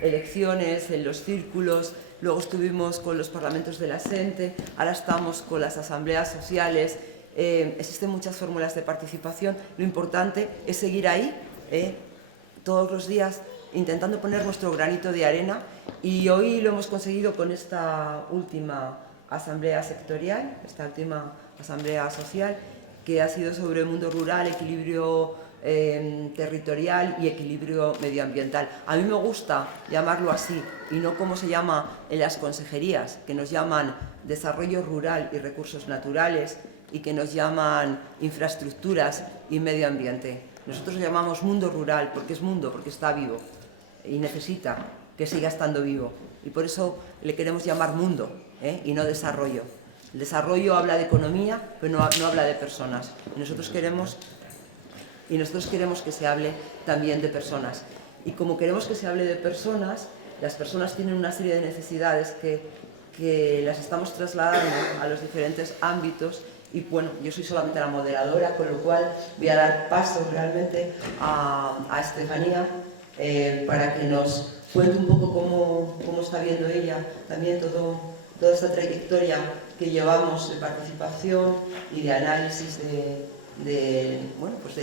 elecciones, en los círculos, luego estuvimos con los parlamentos de la Xente, ahora estamos con las asambleas sociales. Existen muchas fórmulas de participación. Lo importante es seguir ahí, todos los días, intentando poner nuestro granito de arena, y hoy lo hemos conseguido con esta última asamblea sectorial, esta última asamblea social, que ha sido sobre el mundo rural, equilibrio territorial y equilibrio medioambiental. A mí me gusta llamarlo así y no como se llama en las consejerías, que nos llaman desarrollo rural y recursos naturales y que nos llaman infraestructuras y medio ambiente. Nosotros lo llamamos mundo rural porque es mundo, porque está vivo y necesita que siga estando vivo, y por eso le queremos llamar mundo, y no desarrollo. El desarrollo habla de economía, pero no habla de personas, y nosotros queremos que se hable también de personas. Y como queremos que se hable de personas, las personas tienen una serie de necesidades que las estamos trasladando a los diferentes ámbitos. Y bueno, yo soy solamente la moderadora, con lo cual voy a dar paso realmente a Estefanía para que nos cuente un poco cómo está viendo ella también toda esta trayectoria que llevamos de participación y de análisis de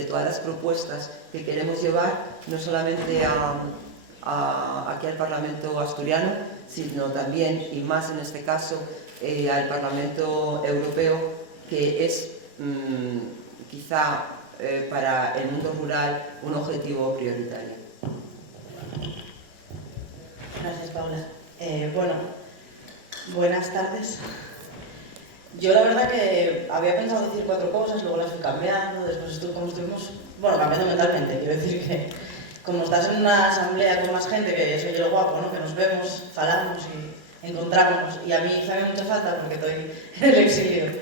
todas las propuestas que queremos llevar, no solamente aquí al Parlamento asturiano, sino también, y más en este caso, al Parlamento Europeo, que es quizá para el mundo rural un objetivo prioritario. Gracias, Paula. Bueno, buenas tardes. Yo la verdad que había pensado decir 4 cosas, luego las fui cambiando, después como estuvimos, bueno, cambiando mentalmente, quiero decir que como estás en una asamblea con más gente, que soy yo lo guapo, ¿no? Que nos vemos, falamos y encontramos, y a mí me mucha falta porque estoy en el exilio.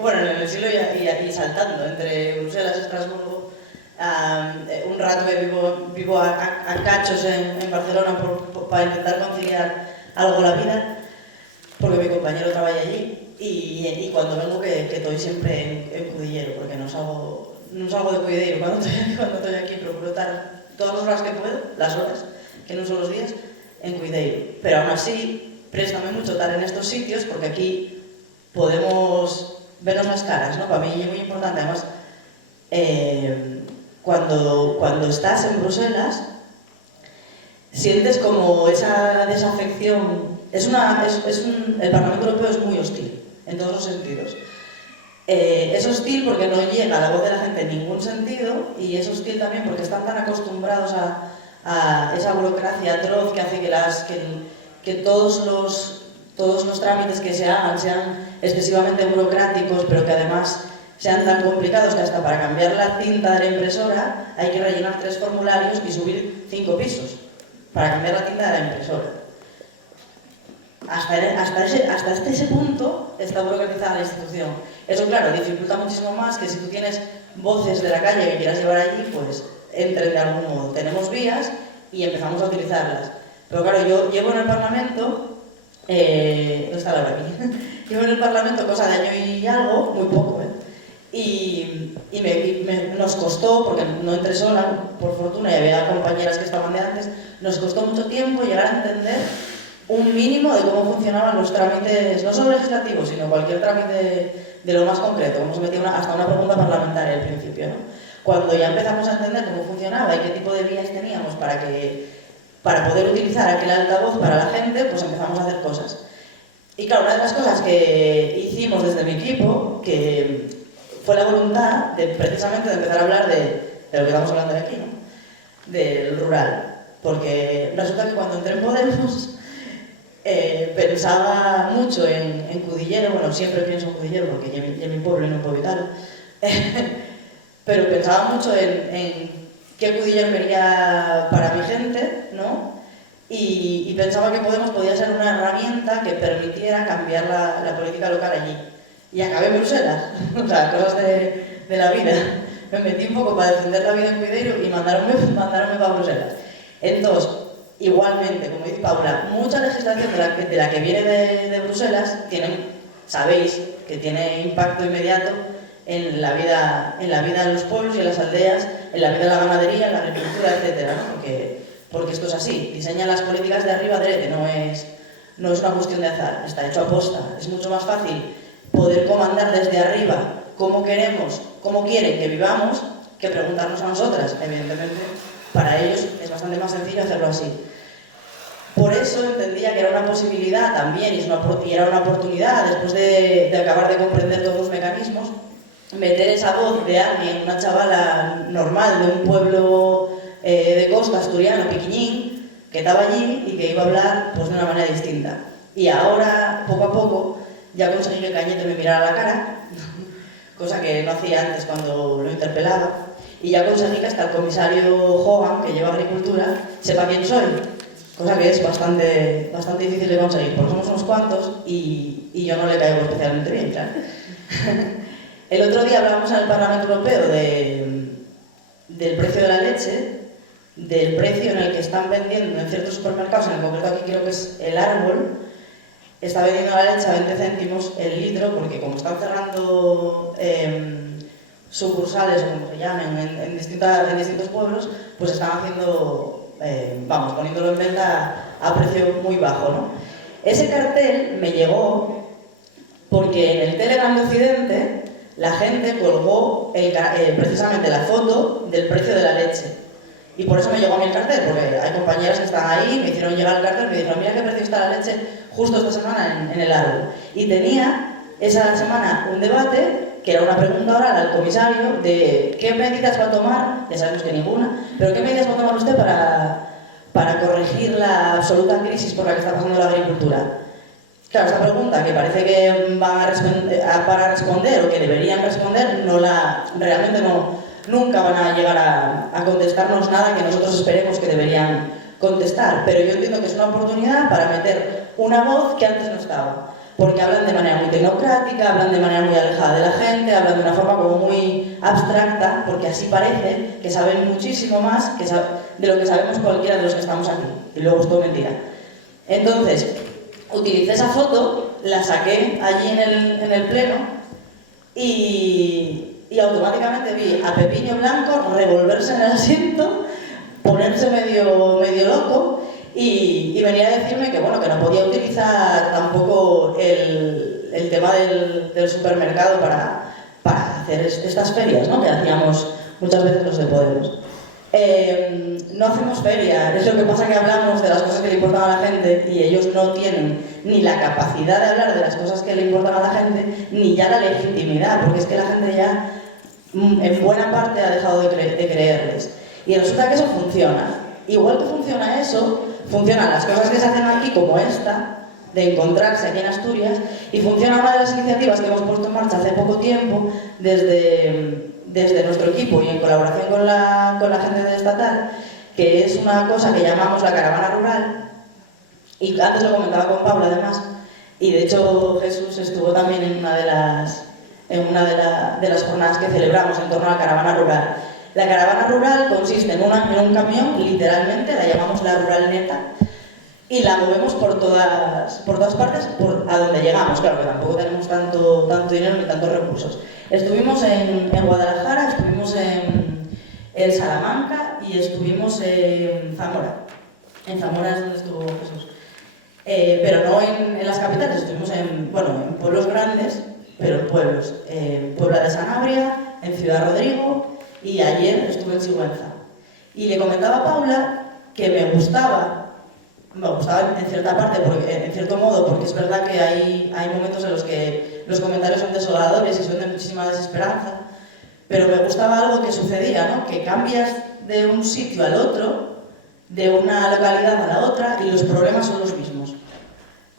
Bueno, en el exilio y saltando entre Bruselas y Estrasburgo. Un rato que vivo a cachos en Barcelona para intentar conciliar algo la vida, porque mi compañero trabaja allí, y cuando vengo que estoy siempre en Cudillero, porque no salgo de Cudillero cuando estoy aquí, procuro estar todas las horas que puedo, las horas, que no son los días, en Cudillero. Pero aún así, préstame mucho estar en estos sitios, porque aquí podemos vernos las caras, ¿no? Para mí es muy importante, además, cuando estás en Bruselas, sientes como esa desafección. El Parlamento Europeo es muy hostil, en todos los sentidos. Es hostil porque no llega la voz de la gente en ningún sentido, y es hostil también porque están tan acostumbrados a esa burocracia atroz que hace que todos los trámites que se hagan sean excesivamente burocráticos, pero que además sean tan complicados que hasta para cambiar la cinta de la impresora hay que rellenar 3 formularios y subir 5 pisos para cambiar la tinta de la impresora. Hasta ese punto está burocratizada la institución. Eso, claro, dificulta muchísimo más que si tú tienes voces de la calle que quieras llevar allí, pues entren de algún modo. Tenemos vías y empezamos a utilizarlas. Pero claro, yo llevo en el Parlamento, ¿dónde está Laura aquí? Llevo en el Parlamento cosa de año y algo, muy poco, y nos costó, porque no entré sola, por fortuna, y había compañeras que estaban de antes, nos costó mucho tiempo llegar a entender un mínimo de cómo funcionaban los trámites, no solo legislativos, sino cualquier trámite de lo más concreto, como se metía hasta una pregunta parlamentaria al principio, ¿no? Cuando ya empezamos a entender cómo funcionaba y qué tipo de vías teníamos para poder utilizar aquel altavoz para la gente, pues empezamos a hacer cosas. Y claro, una de las cosas que hicimos desde mi equipo, que fue la voluntad precisamente de empezar a hablar de lo que estamos hablando de aquí, ¿no? Del rural. Porque resulta que cuando entré en Podemos pensaba mucho en Cudillero, bueno, siempre pienso en Cudillero porque ya mi pueblo y no puedo evitarlo, pero pensaba mucho en qué Cudillero quería para mi gente, ¿no? Y pensaba que Podemos podía ser una herramienta que permitiera cambiar la política local allí. Y acabé en Bruselas, o sea, cosas de la vida. Me metí un poco para defender la vida en Cudillero y mandaronme para Bruselas. Entonces, igualmente, como dice Paula, mucha legislación de la que viene de Bruselas sabéis que tiene impacto inmediato en la vida de los pueblos y en las aldeas, en la vida de la ganadería, en la agricultura, etc., ¿no? porque esto es así, diseñan las políticas de arriba a derecha, no es una cuestión de azar, está hecho a posta. Es mucho más fácil poder comandar desde arriba cómo queremos, cómo quieren que vivamos, que preguntarnos a nosotras. Evidentemente, para ellos es bastante más sencillo hacerlo así. Por eso entendía que era una posibilidad también, y era una oportunidad, después de acabar de comprender todos los mecanismos, meter esa voz de alguien, una chavala normal de un pueblo de costa asturiano, piquiñín, que estaba allí y que iba a hablar pues, de una manera distinta. Y ahora, poco a poco, ya conseguí que Cañete me mirara la cara, cosa que no hacía antes cuando lo interpelaba, y ya conseguí que hasta el comisario Hogan, que lleva Agricultura, sepa quién soy, cosa que es bastante difícil de conseguir, porque somos unos cuantos y yo no le caigo especialmente bien, claro. El otro día hablábamos en el Parlamento Europeo del precio de la leche, del precio en el que están vendiendo en ciertos supermercados, en concreto aquí creo que es el Árbol, está vendiendo la leche a 20 céntimos el litro, porque como están cerrando sucursales, o como se llamen, en distintos pueblos, pues están haciendo, poniéndolo en venta a precio muy bajo, ¿no? Ese cartel me llegó porque en el Telegram de Occidente la gente colgó precisamente la foto del precio de la leche. Y por eso me llegó a mí el cartel, porque hay compañeras que están ahí, me hicieron llegar el cartel, me dijeron, mira qué precio está la leche justo esta semana en el Árbol. Y tenía esa semana un debate, que era una pregunta oral al comisario, de qué medidas va a tomar, ya sabemos que ninguna, pero qué medidas va a tomar usted para corregir la absoluta crisis por la que está pasando la agricultura. Claro, esta pregunta, que parece que van a responder o que deberían responder, realmente nunca van a llegar a contestarnos nada que nosotros esperemos que deberían contestar. Pero yo entiendo que es una oportunidad para meter una voz que antes no estaba. Porque hablan de manera muy tecnocrática, hablan de manera muy alejada de la gente, hablan de una forma como muy abstracta, porque así parece que saben muchísimo más de lo que sabemos cualquiera de los que estamos aquí. Y luego es todo mentira. Entonces, utilicé esa foto, la saqué allí en el pleno y automáticamente vi a Pepiño Blanco revolverse en el asiento, ponerse medio loco y venía a decirme que bueno, que no podía utilizar tampoco el tema del supermercado para hacer estas ferias, ¿no? Que hacíamos muchas veces los de Podemos. No hacemos feria, es lo que pasa que hablamos de las cosas que le importan a la gente y ellos no tienen ni la capacidad de hablar de las cosas que le importan a la gente, ni ya la legitimidad, porque es que la gente ya en buena parte ha dejado de creerles. Y resulta que eso funciona. Igual que funciona eso, funcionan las cosas que se hacen aquí, como esta, de encontrarse aquí en Asturias, y funciona una de las iniciativas que hemos puesto en marcha hace poco tiempo, desde nuestro equipo y en colaboración con la gente de Estatal, que es una cosa que llamamos la caravana rural, y antes lo comentaba con Paula además, y de hecho Jesús estuvo también en una de las jornadas que celebramos en torno a la caravana rural. La caravana rural consiste en un camión, literalmente, la llamamos la rural neta, y la movemos por todas partes, a donde llegamos. Claro que tampoco tenemos tanto dinero ni tantos recursos. Estuvimos en Guadalajara, estuvimos en Salamanca y estuvimos en Zamora. En Zamora es donde estuvo Jesús. Pero no en las capitales, estuvimos en pueblos grandes, pero en pueblos. Puebla de Sanabria, en Ciudad Rodrigo, y ayer estuve en Sigüenza. Y le comentaba a Paula que me gustaba en cierta parte, en cierto modo, porque es verdad que hay momentos en los que los comentarios son desoladores y son de muchísima desesperanza, pero me gustaba algo que sucedía, ¿no? Que cambias de un sitio al otro, de una localidad a la otra, y los problemas son los mismos.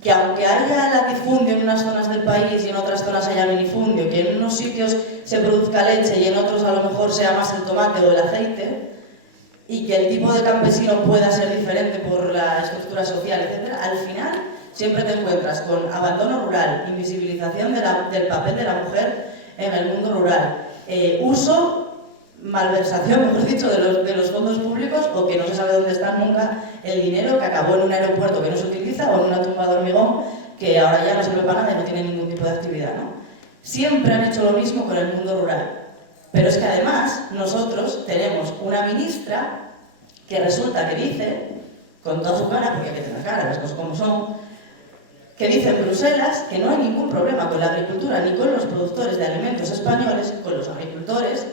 Que aunque haya latifundio en unas zonas del país y en otras zonas haya minifundio, que en unos sitios se produzca leche y en otros a lo mejor sea más el tomate o el aceite, y que el tipo de campesino pueda ser diferente por la estructura social, etc., al final siempre te encuentras con abandono rural, invisibilización del papel de la mujer en el mundo rural, malversación, mejor dicho, de los fondos públicos, o que no se sabe dónde está nunca el dinero que acabó en un aeropuerto que no se utiliza o en una tumba de hormigón que ahora ya no sirve para nada y no tiene ningún tipo de actividad, ¿no? Siempre han hecho lo mismo con el mundo rural. Pero es que además nosotros tenemos una ministra que resulta que dice, con toda su cara, porque hay que tener cara, las cosas como son, que dice en Bruselas que no hay ningún problema con la agricultura ni con los productores de alimentos españoles, con los agricultores,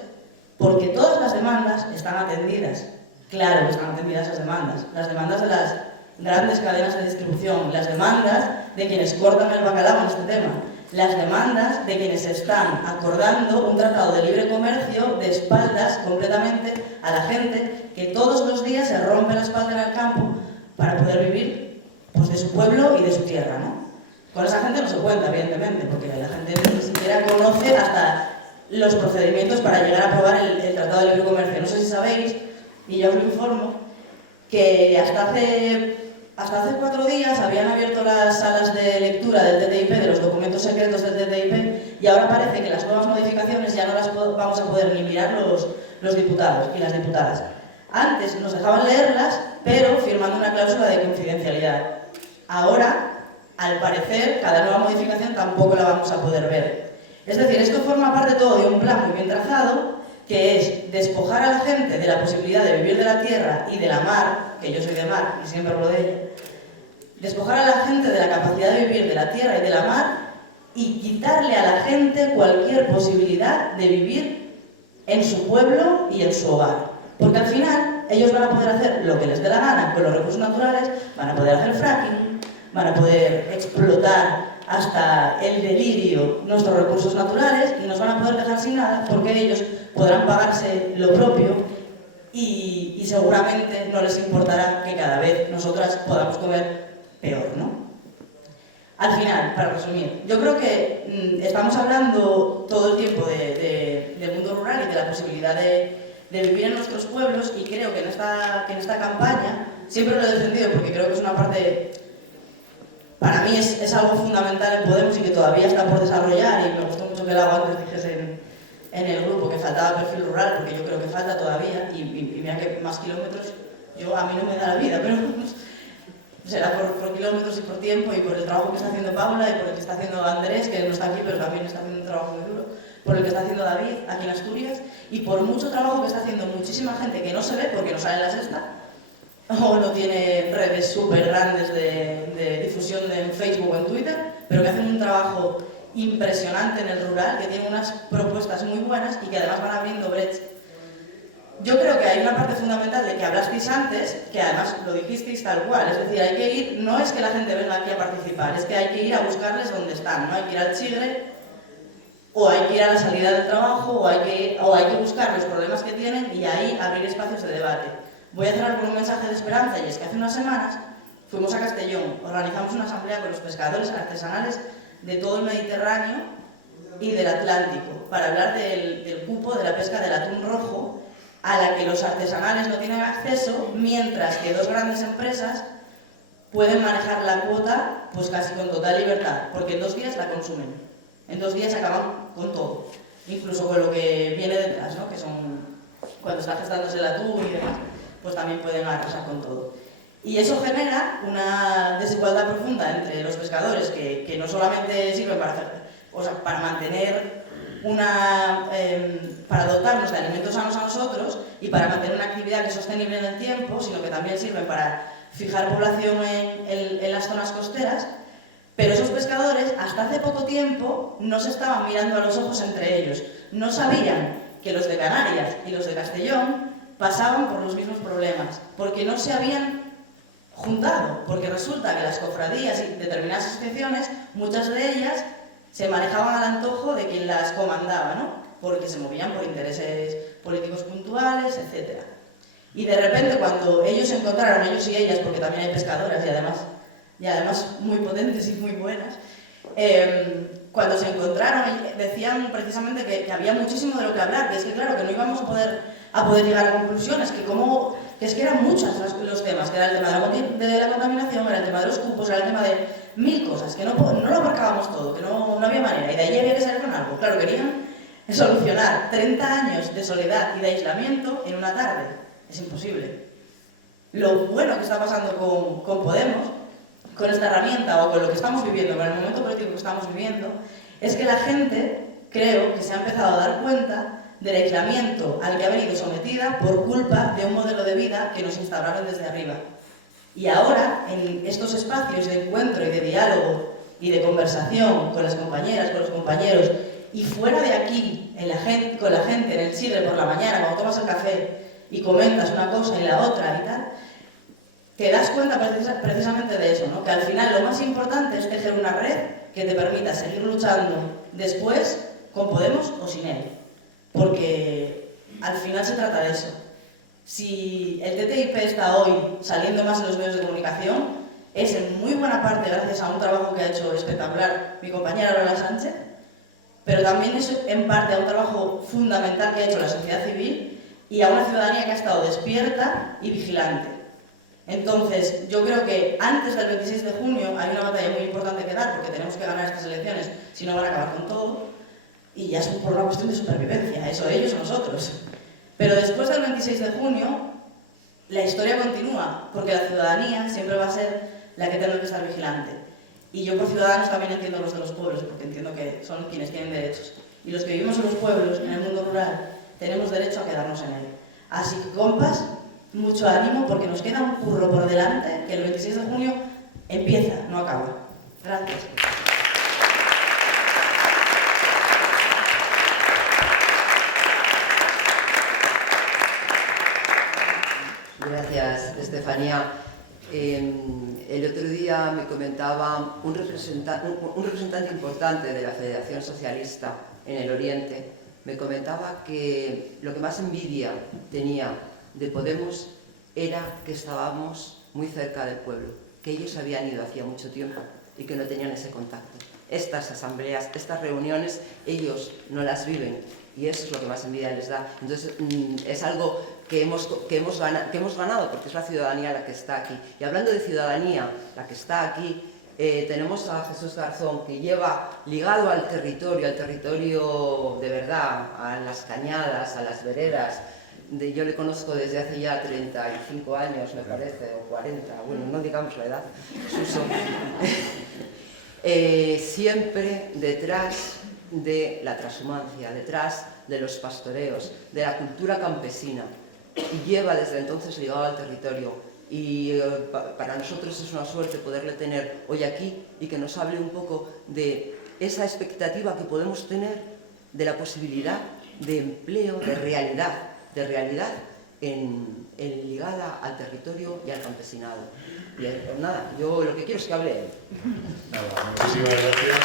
porque todas las demandas están atendidas. Claro que están atendidas las demandas de las grandes cadenas de distribución, las demandas de quienes cortan el bacalao en este tema, las demandas de quienes están acordando un tratado de libre comercio de espaldas completamente a la gente que todos los días se rompe la espalda en el campo para poder vivir pues, de su pueblo y de su tierra, ¿no? Con esa gente no se cuenta, evidentemente, porque la gente ni siquiera conoce hasta los procedimientos para llegar a aprobar el tratado de libre comercio. No sé si sabéis, y yo os lo informo, que hasta hace 4 días habían abierto las salas de lectura del TTIP, de los documentos secretos del TTIP, y ahora parece que las nuevas modificaciones ya no las vamos a poder ni mirar los diputados y las diputadas. Antes nos dejaban leerlas, pero firmando una cláusula de confidencialidad. Ahora, al parecer, cada nueva modificación tampoco la vamos a poder ver. Es decir, esto forma parte todo de un plan muy bien trazado, que es despojar a la gente de la posibilidad de vivir de la tierra y de la mar, que yo soy de mar y siempre hablo de ella, despojar a la gente de la capacidad de vivir de la tierra y de la mar y quitarle a la gente cualquier posibilidad de vivir en su pueblo y en su hogar. Porque al final ellos van a poder hacer lo que les dé la gana con los recursos naturales, van a poder hacer fracking, van a poder explotar hasta el delirio nuestros recursos naturales y nos van a poder dejar sin nada porque ellos podrán pagarse lo propio y seguramente no les importará que cada vez nosotras podamos comer peor, ¿no? Al final, para resumir, yo creo que estamos hablando todo el tiempo del mundo rural y de la posibilidad de vivir en nuestros pueblos y creo que en esta campaña, siempre lo he defendido porque creo que es una parte, para mí es algo fundamental en Podemos y que todavía está por desarrollar, y me gustó mucho que el agua antes dijese en el grupo que faltaba perfil rural, porque yo creo que falta todavía, y mira que más kilómetros, a mí no me da la vida, pero será por kilómetros y por tiempo y por el trabajo que está haciendo Paula y por el que está haciendo Andrés, que no está aquí, pero también está haciendo un trabajo muy duro, por el que está haciendo David aquí en Asturias, y por mucho trabajo que está haciendo muchísima gente que no se ve porque no sale en la sexta, o no tiene redes súper grandes de difusión en Facebook o en Twitter, pero que hacen un trabajo impresionante en el rural, que tienen unas propuestas muy buenas y que además van abriendo brechas. Yo creo que hay una parte fundamental de que hablasteis antes, que además lo dijisteis tal cual, es decir, hay que ir, no es que la gente venga aquí a participar, es que hay que ir a buscarles donde están, ¿no? Hay que ir al Chigre, o hay que ir a la salida del trabajo, o hay que buscar los problemas que tienen y ahí abrir espacios de debate. Voy a cerrar con un mensaje de esperanza, y es que hace unas semanas fuimos a Castellón, organizamos una asamblea con los pescadores artesanales de todo el Mediterráneo y del Atlántico para hablar del cupo de la pesca del atún rojo a la que los artesanales no tienen acceso, mientras que 2 grandes empresas pueden manejar la cuota pues casi con total libertad, porque en 2 días la consumen, en 2 días acaban con todo, incluso con lo que viene detrás, ¿no? Que son cuando está gestándose el atún y demás, pues también pueden arrasar con todo. Y eso genera una desigualdad profunda entre los pescadores que no solamente sirven para mantener para dotarnos de alimentos sanos a nosotros y para mantener una actividad que es sostenible en el tiempo, sino que también sirven para fijar población en las zonas costeras. Pero esos pescadores hasta hace poco tiempo no se estaban mirando a los ojos entre ellos, no sabían que los de Canarias y los de Castellón pasaban por los mismos problemas, porque no se habían juntado, porque resulta que las cofradías y determinadas asociaciones, muchas de ellas se manejaban al antojo de quien las comandaba, ¿no? Porque se movían por intereses políticos puntuales, etc. Y de repente cuando ellos se encontraron, ellos y ellas, porque también hay pescadoras y además muy potentes y muy buenas, cuando se encontraron decían precisamente que había muchísimo de lo que hablar, que es que claro, que no íbamos a poder llegar a conclusiones, que es que eran muchos los temas, que era el tema de la contaminación, era el tema de los cupos, era el tema de 1000 cosas, que no lo abarcábamos todo, que no había manera, y de ahí había que salir con algo. Claro, querían solucionar 30 años de soledad y de aislamiento en una tarde. Es imposible. Lo bueno que está pasando con Podemos, con esta herramienta o con lo que estamos viviendo, con el momento político que estamos viviendo, es que la gente, creo, que se ha empezado a dar cuenta del aislamiento al que ha venido sometida por culpa de un modelo de vida que nos instauraron desde arriba. Y ahora, en estos espacios de encuentro y de diálogo y de conversación con las compañeras, con los compañeros, y fuera de aquí, con la gente en el chile por la mañana, cuando tomas el café y comentas una cosa y la otra y tal, te das cuenta precisamente de eso, ¿no? Que al final lo más importante es tejer una red que te permita seguir luchando después con Podemos o sin él. Porque al final se trata de eso. Si el TTIP está hoy saliendo más en los medios de comunicación, es en muy buena parte gracias a un trabajo que ha hecho espectacular mi compañera Lola Sánchez, pero también es en parte a un trabajo fundamental que ha hecho la sociedad civil y a una ciudadanía que ha estado despierta y vigilante. Entonces, yo creo que antes del 26 de junio hay una batalla muy importante que dar, porque tenemos que ganar estas elecciones, si no van a acabar con todo, y ya es por una cuestión de supervivencia, eso ellos o nosotros. Pero después del 26 de junio, la historia continúa, porque la ciudadanía siempre va a ser la que tenga que estar vigilante. Y yo por ciudadanos también entiendo los de los pueblos, porque entiendo que son quienes tienen derechos. Y los que vivimos en los pueblos, en el mundo rural, tenemos derecho a quedarnos en él. Así que, compas, mucho ánimo, porque nos queda un curro por delante, que el 26 de junio empieza, no acaba. Gracias. Gracias, Estefanía. El otro día me comentaba un representante importante de la Federación Socialista en el Oriente, me comentaba que lo que más envidia tenía de Podemos era que estábamos muy cerca del pueblo, que ellos habían ido hacía mucho tiempo y que no tenían ese contacto. Estas asambleas, estas reuniones, ellos no las viven y eso es lo que más envidia les da. Entonces, es algo que hemos ganado, porque es la ciudadanía la que está aquí. Y hablando de ciudadanía, la que está aquí, tenemos a Jesús Garzón, que lleva ligado al territorio de verdad, a las cañadas, a las veredas. Yo le conozco desde hace ya 35 años, me parece, o 40, bueno, no digamos la edad, Suso. Siempre detrás de la transhumancia, detrás de los pastoreos, de la cultura campesina, y lleva desde entonces ligado al territorio. Y para nosotros es una suerte poderle tener hoy aquí y que nos hable un poco de esa expectativa que podemos tener de la posibilidad de empleo, de realidad ligada al territorio y al campesinado. Y nada, yo lo que quiero es que hable él. Nada, muchísimas gracias.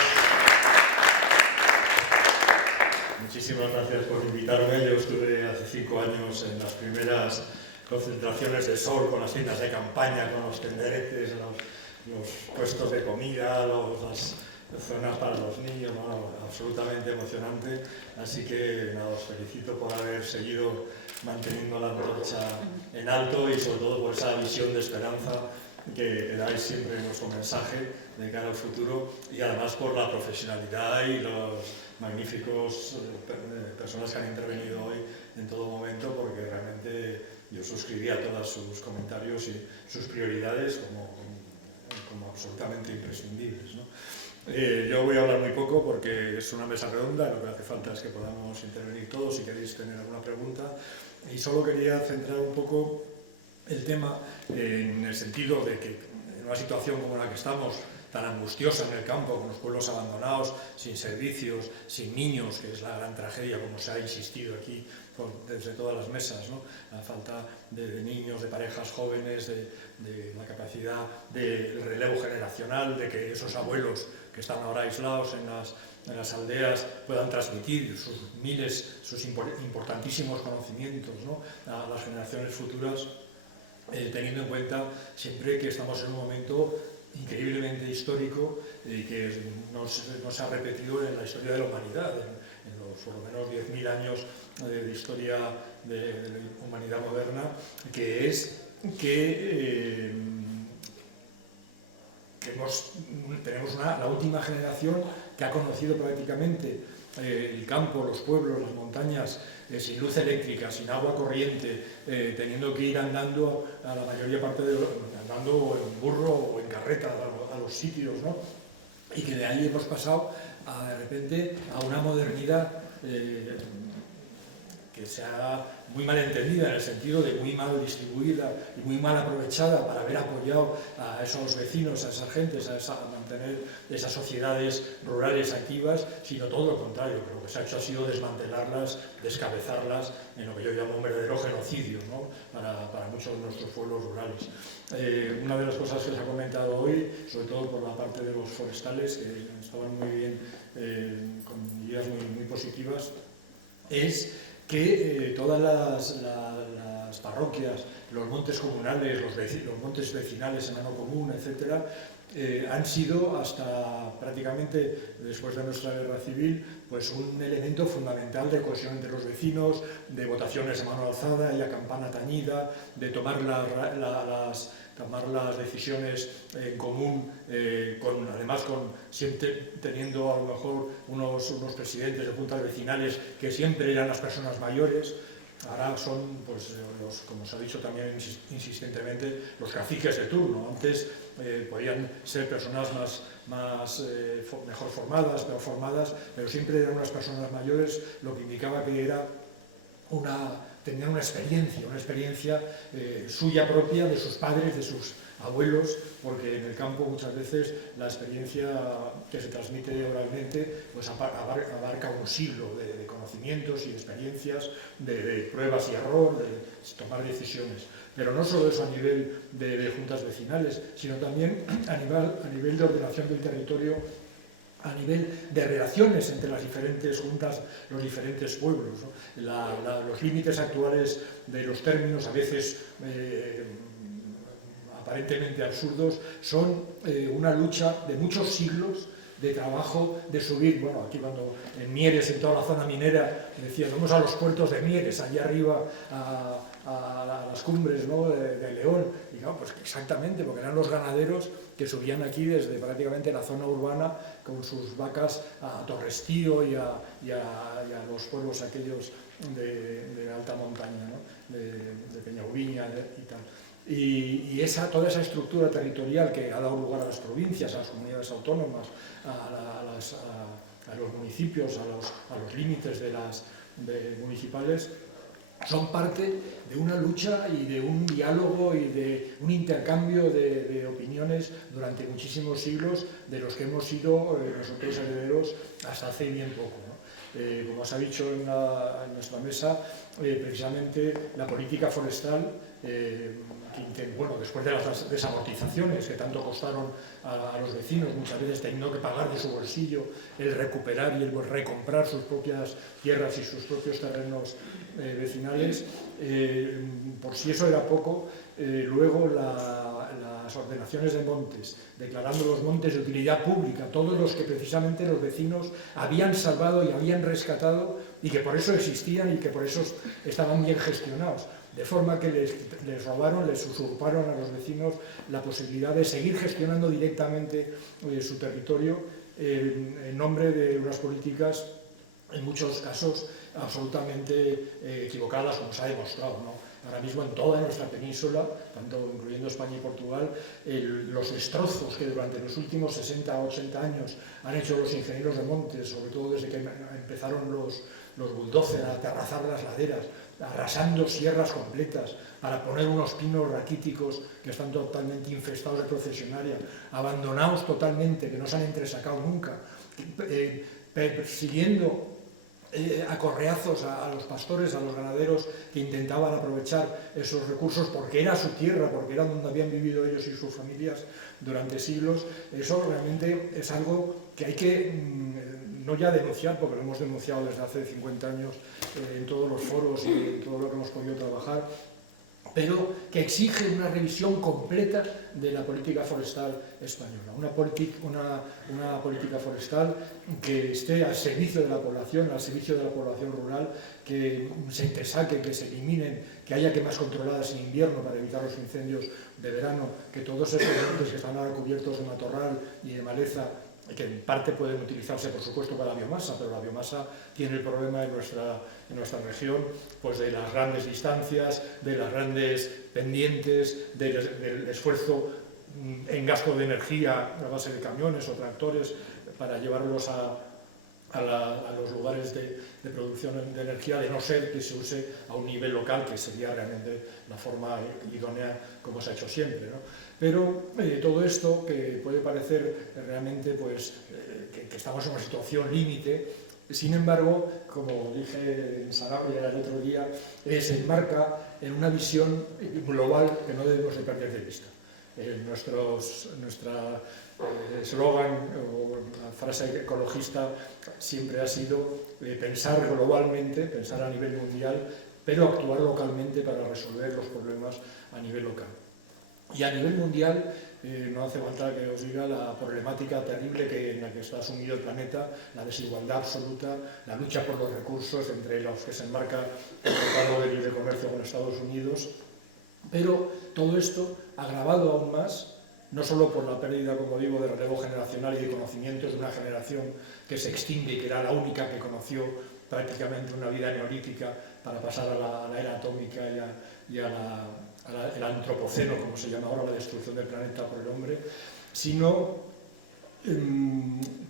Muchísimas gracias por invitarme. Yo estuve hace 5 años en las primeras concentraciones de sol, con las tiendas de campaña, con los tenderetes, los puestos de comida, las zonas para los niños, ¿no? Absolutamente emocionante. Así que nada, os felicito por haber seguido manteniendo la antorcha en alto y sobre todo por esa visión de esperanza que dais siempre en vuestro mensaje de cara al futuro, y además por la profesionalidad y los magníficos personas que han intervenido hoy en todo momento, porque realmente yo suscribía todos sus comentarios y sus prioridades como absolutamente imprescindibles, ¿no? Yo voy a hablar muy poco porque es una mesa redonda, lo que hace falta es que podamos intervenir todos si queréis tener alguna pregunta, y solo quería centrar un poco el tema en el sentido de que en una situación como la que estamos, tan angustiosa en el campo, con los pueblos abandonados, sin servicios, sin niños, que es la gran tragedia, como se ha insistido aquí desde todas las mesas, ¿no? La falta de niños, de parejas jóvenes, de la capacidad del relevo generacional, de que esos abuelos que están ahora aislados en las aldeas puedan transmitir sus importantísimos conocimientos, ¿no? A las generaciones futuras, teniendo en cuenta siempre que estamos en un momento increíblemente histórico y que no se ha repetido en la historia de la humanidad, en los por lo menos 10.000 años de historia de la humanidad moderna, que es que tenemos la última generación que ha conocido prácticamente el campo, los pueblos, las montañas, sin luz eléctrica, sin agua corriente, teniendo que ir andando a la mayoría parte andando en burro o en carreta a los sitios, ¿no? Y que de ahí hemos pasado de repente a una modernidad que sea muy mal entendida, en el sentido de muy mal distribuida y muy mal aprovechada para haber apoyado a esos vecinos, a esas gentes, a mantener esas sociedades rurales activas, sino todo lo contrario, que lo que se ha hecho ha sido desmantelarlas, descabezarlas en lo que yo llamo un verdadero genocidio, ¿no? para muchos de nuestros pueblos rurales. Una de las cosas que se ha comentado hoy, sobre todo por la parte de los forestales, que estaban muy bien, con ideas muy positivas, es que todas las parroquias, los montes comunales, los montes vecinales en ano común, etcétera, han sido hasta prácticamente después de nuestra guerra civil pues un elemento fundamental de cohesión entre los vecinos, de votaciones a mano alzada y a campana tañida, de tomar las decisiones en común, además siempre teniendo a lo mejor unos presidentes de juntas vecinales que siempre eran las personas mayores. Ahora son, pues, como se ha dicho también insistentemente, los caciques de turno. Antes podían ser personas mejor formadas, peor formadas, pero siempre eran unas personas mayores, lo que indicaba que tenían una experiencia suya propia, de sus padres, de sus abuelos, porque en el campo muchas veces la experiencia que se transmite oralmente pues abarca un siglo de conocimientos y experiencias, de pruebas y error, de tomar decisiones. Pero no solo eso a nivel de juntas vecinales, sino también a nivel de ordenación del territorio, a nivel de relaciones entre las diferentes juntas, los diferentes pueblos, ¿no? Los límites actuales de los términos, a veces aparentemente absurdos, son una lucha de muchos siglos de trabajo, de subir, bueno, aquí cuando en Mieres, en toda la zona minera, decían, vamos a los puertos de Mieres, allá arriba a las cumbres, ¿no?, de León, y claro, pues exactamente, porque eran los ganaderos que subían aquí desde prácticamente la zona urbana con sus vacas a Torrestío y a los pueblos aquellos de alta montaña, ¿no?, de Peñauviña y tal. Y toda esa estructura territorial que ha dado lugar a las provincias, a las comunidades autónomas, a los municipios, a los límites municipales, son parte de una lucha y de un diálogo y de un intercambio de opiniones durante muchísimos siglos, de los que hemos sido nosotros herederos hasta hace bien poco, ¿no? Como os ha dicho en nuestra mesa, precisamente la política forestal, bueno, después de las desamortizaciones que tanto costaron a los vecinos, muchas veces teniendo que pagar de su bolsillo el recuperar y el recomprar sus propias tierras y sus propios terrenos vecinales, por si eso era poco, luego las ordenaciones de montes, declarando los montes de utilidad pública, todos los que precisamente los vecinos habían salvado y habían rescatado y que por eso existían y que por eso estaban bien gestionados. De forma que les robaron, les usurparon a los vecinos la posibilidad de seguir gestionando directamente su territorio en nombre de unas políticas, en muchos casos, absolutamente equivocadas, como se ha demostrado, ¿no? Ahora mismo en toda nuestra península, tanto incluyendo España y Portugal, los destrozos que durante los últimos 60 o 80 años han hecho los ingenieros de montes, sobre todo desde que empezaron los bulldozers a aterrazar las laderas, arrasando sierras completas para poner unos pinos raquíticos que están totalmente infestados de procesionaria, abandonados totalmente, que no se han entresacado nunca, persiguiendo a correazos a los pastores, a los ganaderos que intentaban aprovechar esos recursos porque era su tierra, porque era donde habían vivido ellos y sus familias durante siglos. Eso realmente es algo que hay que no ya denunciar, porque lo hemos denunciado desde hace 50 años en todos los foros y en todo lo que hemos podido trabajar, pero que exige una revisión completa de la política forestal española, una política forestal que esté al servicio de la población, al servicio de la población rural, que se entresaque, que se eliminen, que haya quemas controladas en invierno para evitar los incendios de verano, que todos esos montes que están ahora cubiertos de matorral y de maleza, que en parte pueden utilizarse, por supuesto, para la biomasa, pero la biomasa tiene el problema en nuestra región, pues de las grandes distancias, de las grandes pendientes, del esfuerzo en gasto de energía a base de camiones o tractores para llevarlos a los lugares de producción de energía, de no ser que se use a un nivel local, que sería realmente la forma idónea como se ha hecho siempre, ¿no? Pero todo esto, que puede parecer realmente pues, que estamos en una situación límite, sin embargo, como dije en Sanabria el otro día, se enmarca en una visión global que no debemos de perder de vista. Nuestra eslogan o la frase ecologista siempre ha sido pensar globalmente, pensar a nivel mundial, pero actuar localmente para resolver los problemas a nivel local. Y a nivel mundial, no hace falta que os diga la problemática terrible en la que está sumido el planeta, la desigualdad absoluta, la lucha por los recursos entre los que se enmarca el Tratado de Libre Comercio con Estados Unidos. Pero todo esto, agravado aún más, no solo por la pérdida, como digo, de relevo generacional y de conocimientos de una generación que se extingue y que era la única que conoció prácticamente una vida neolítica para pasar a la era atómica y al antropoceno, como se llama ahora, la destrucción del planeta por el hombre, sino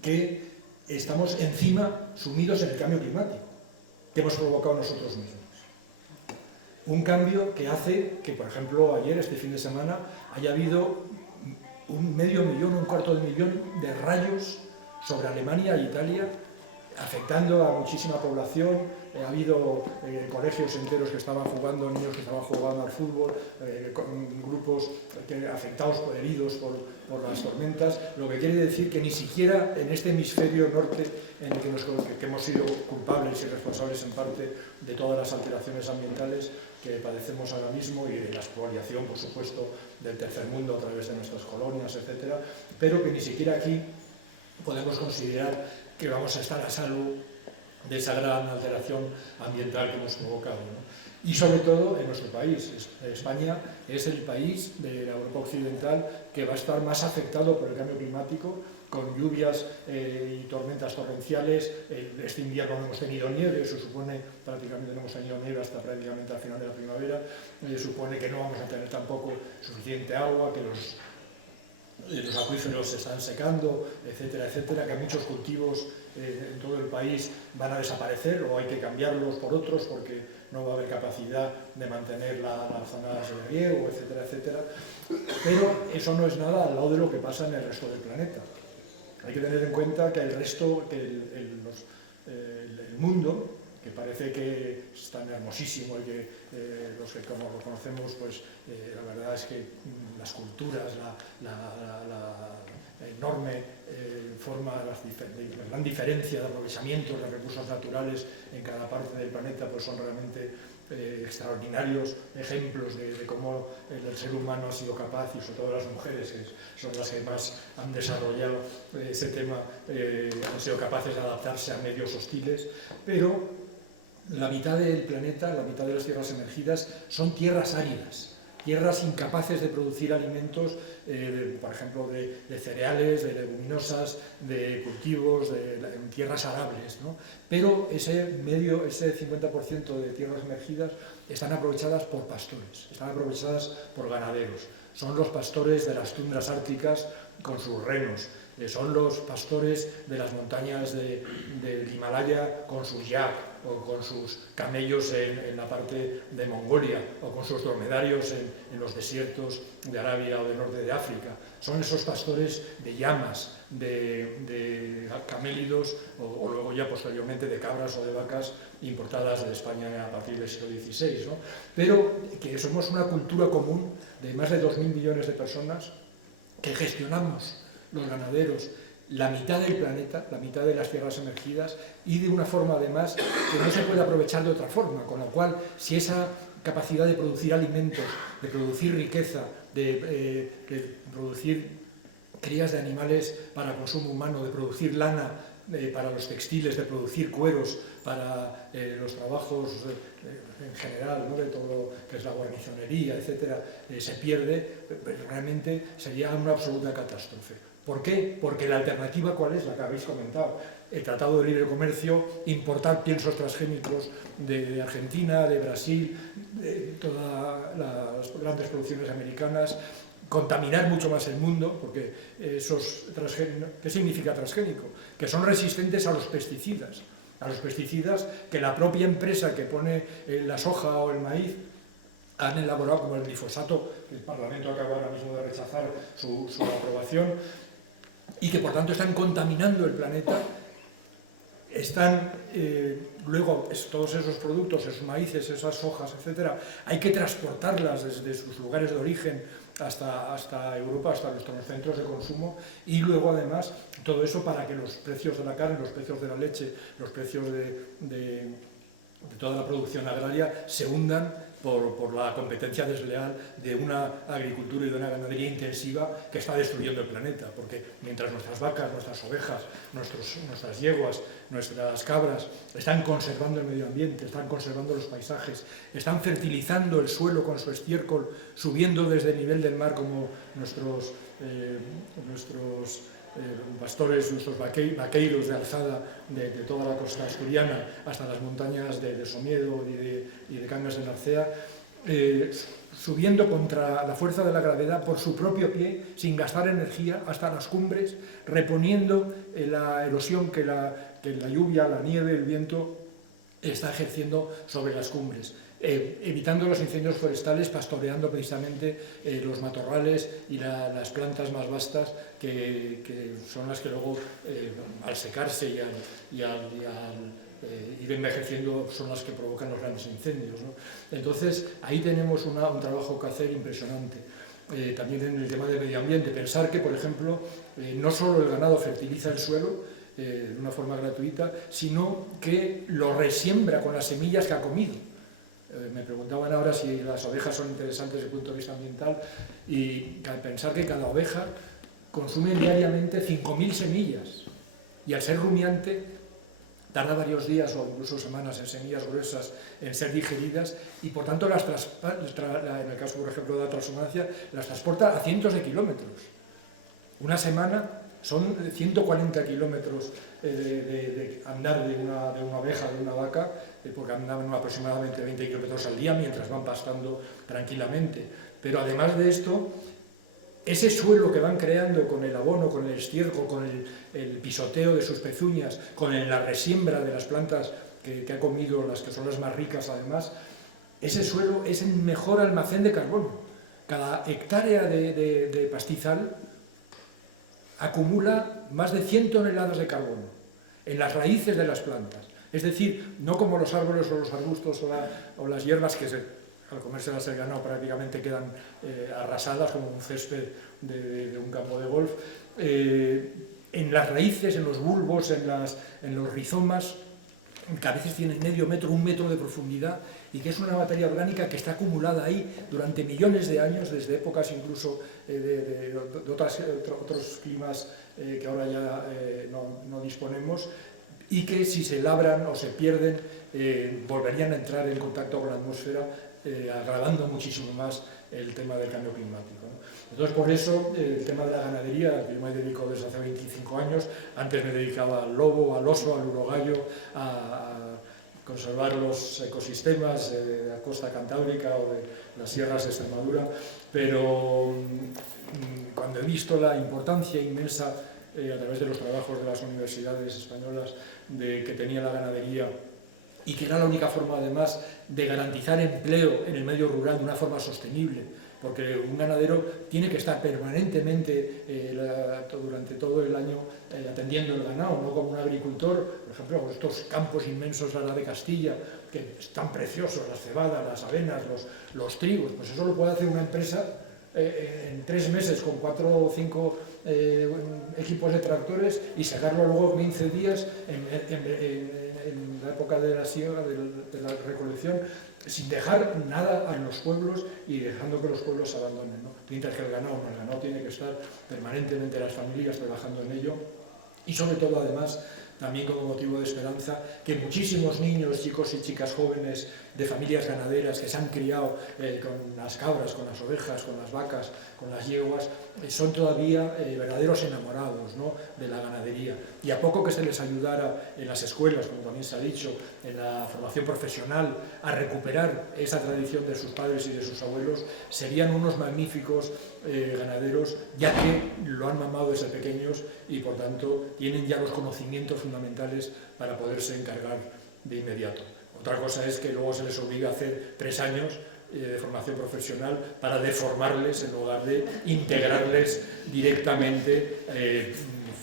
que estamos encima sumidos en el cambio climático que hemos provocado nosotros mismos. Un cambio que hace que, por ejemplo, ayer, este fin de semana, haya habido medio millón, un cuarto de millón de rayos sobre Alemania e Italia, afectando a muchísima población. Ha habido colegios enteros que estaban jugando, niños que estaban jugando al fútbol, con grupos afectados, heridos por las tormentas, lo que quiere decir que ni siquiera en este hemisferio norte, en el que hemos sido culpables y responsables en parte de todas las alteraciones ambientales que padecemos ahora mismo y de la expoliación, por supuesto, del tercer mundo a través de nuestras colonias, etc., pero que ni siquiera aquí podemos considerar que vamos a estar a salvo de esa gran alteración ambiental que hemos provocado, ¿no? Y sobre todo en nuestro país. España es el país de la Europa occidental que va a estar más afectado por el cambio climático, con lluvias y tormentas torrenciales. Este invierno no hemos tenido nieve, eso supone, prácticamente no hemos tenido nieve hasta prácticamente al final de la primavera, supone que no vamos a tener tampoco suficiente agua, que los acuíferos se están secando, etcétera, etcétera, que muchos cultivos en todo el país van a desaparecer o hay que cambiarlos por otros porque no va a haber capacidad de mantener las zonas de riego, etcétera, etcétera. Pero eso no es nada al lado de lo que pasa en el resto del planeta. Hay que tener en cuenta que el resto, que el mundo, que parece que es tan hermosísimo y que los que como lo conocemos, pues la verdad es que las culturas, la enorme forma, la gran diferencia de aprovechamiento de recursos naturales en cada parte del planeta, pues son realmente extraordinarios ejemplos de cómo el ser humano ha sido capaz, y sobre todo las mujeres, que son las que más han desarrollado ese tema, han sido capaces de adaptarse a medios hostiles, pero la mitad del planeta, la mitad de las tierras emergidas, son tierras áridas, tierras incapaces de producir alimentos, por ejemplo, de cereales, de leguminosas, de cultivos, en tierras arables, ¿no? Pero ese 50% de tierras emergidas están aprovechadas por pastores, están aprovechadas por ganaderos. Son los pastores de las tundras árticas con sus renos, son los pastores de las montañas del Himalaya con sus yak, o con sus camellos en la parte de Mongolia, o con sus dromedarios en los desiertos de Arabia o del norte de África. Son esos pastores de llamas, de camélidos, o luego ya posteriormente de cabras o de vacas importadas de España a partir del siglo XVI, ¿no? Pero que somos una cultura común de más de 2.000 millones de personas que gestionamos los ganaderos, la mitad del planeta, la mitad de las tierras emergidas, y de una forma además que no se puede aprovechar de otra forma, con lo cual si esa capacidad de producir alimentos, de producir riqueza, de producir crías de animales para consumo humano, de producir lana para los textiles, de producir cueros para los trabajos en general, ¿no?, de todo lo que es la guarnicionería, etcétera, se pierde, realmente sería una absoluta catástrofe. ¿Por qué? Porque la alternativa, ¿cuál es? La que habéis comentado. El Tratado de Libre Comercio, importar piensos transgénicos de Argentina, de Brasil, de todas las grandes producciones americanas, contaminar mucho más el mundo, porque esos transgénicos, ¿qué significa transgénico? Que son resistentes a los pesticidas que la propia empresa que pone la soja o el maíz han elaborado, como el glifosato, que el Parlamento acaba ahora mismo de rechazar su aprobación, y que por tanto están contaminando el planeta. Están, luego, todos esos productos, esos maíces, esas hojas, etcétera, hay que transportarlas desde sus lugares de origen hasta Europa, hasta nuestros centros de consumo, y luego además todo eso para que los precios de la carne, los precios de la leche, los precios de toda la producción agraria se hundan por la competencia desleal de una agricultura y de una ganadería intensiva que está destruyendo el planeta, porque mientras nuestras vacas, nuestras ovejas, nuestras yeguas, nuestras cabras están conservando el medio ambiente, están conservando los paisajes, están fertilizando el suelo con su estiércol, subiendo desde el nivel del mar como nuestros pastores, nuestros vaqueiros de alzada de toda la costa asturiana hasta las montañas de Somiedo y de Cangas de Narcea, subiendo contra la fuerza de la gravedad por su propio pie, sin gastar energía, hasta las cumbres, reponiendo la erosión que la lluvia, la nieve, el viento está ejerciendo sobre las cumbres. Evitando los incendios forestales, pastoreando precisamente los matorrales y las plantas más vastas que son las que luego, al secarse y al ir envejeciendo, son las que provocan los grandes incendios, ¿no? Entonces, ahí tenemos un trabajo que hacer impresionante. También en el tema del medio ambiente, pensar que, por ejemplo, no solo el ganado fertiliza el suelo de una forma gratuita, sino que lo resiembra con las semillas que ha comido. Me preguntaban ahora si las ovejas son interesantes desde el punto de vista ambiental, y pensar que cada oveja consume diariamente 5.000 semillas, y al ser rumiante tarda varios días o incluso semanas en semillas gruesas en ser digeridas, y por tanto en el caso, por ejemplo, de la transhumancia, las transporta a cientos de kilómetros. Una semana son 140 kilómetros de andar de una oveja, de una vaca, porque andan aproximadamente 20 kilómetros al día mientras van pastando tranquilamente. Pero además de esto, ese suelo que van creando con el abono, con el estiércol, con el pisoteo de sus pezuñas, con la resiembra de las plantas que ha comido, las que son las más ricas además, ese suelo es el mejor almacén de carbono. Cada hectárea de pastizal acumula más de 100 toneladas de carbono en las raíces de las plantas. Es decir, no como los árboles o los arbustos o las hierbas que al comérselas el ganado prácticamente quedan arrasadas como un césped de un campo de golf. En las raíces, en los bulbos, en los rizomas, que a veces tienen medio metro, 1 metro de profundidad, y que es una materia orgánica que está acumulada ahí durante millones de años, desde épocas incluso de otros climas que ahora ya no disponemos, y que si se labran o se pierden volverían a entrar en contacto con la atmósfera, agravando muchísimo más el tema del cambio climático, ¿no? Entonces, por eso, el tema de la ganadería, al que yo me dedico desde hace 25 años, antes me dedicaba al lobo, al oso, al urogallo, a conservar los ecosistemas de la costa cantábrica o de las sierras de Extremadura, pero cuando he visto la importancia inmensa a través de los trabajos de las universidades españolas que tenía la ganadería, y que era la única forma además de garantizar empleo en el medio rural de una forma sostenible, porque un ganadero tiene que estar permanentemente durante todo el año atendiendo el ganado, no como un agricultor, por ejemplo, estos campos inmensos ahora de Castilla, que están preciosos, las cebadas, las avenas, los trigos, pues eso lo puede hacer una empresa en 3 meses con 4 o 5 equipos de tractores, y sacarlo luego 15 días en la época de la siega, de la recolección, sin dejar nada en los pueblos y dejando que los pueblos se abandonen, ¿no? Mientras que el ganado tiene que estar permanentemente las familias trabajando en ello, y sobre todo además también como motivo de esperanza que muchísimos niños, chicos y chicas jóvenes de familias ganaderas que se han criado con las cabras, con las ovejas, con las vacas, con las yeguas, son todavía verdaderos enamorados, ¿no?, de la ganadería. Y a poco que se les ayudara en las escuelas, como también se ha dicho, en la formación profesional, a recuperar esa tradición de sus padres y de sus abuelos, serían unos magníficos ganaderos, ya que lo han mamado desde pequeños y por tanto tienen ya los conocimientos fundamentales para poderse encargar de inmediato. Otra cosa es que luego se les obliga a hacer 3 años de formación profesional para deformarles en lugar de integrarles directamente,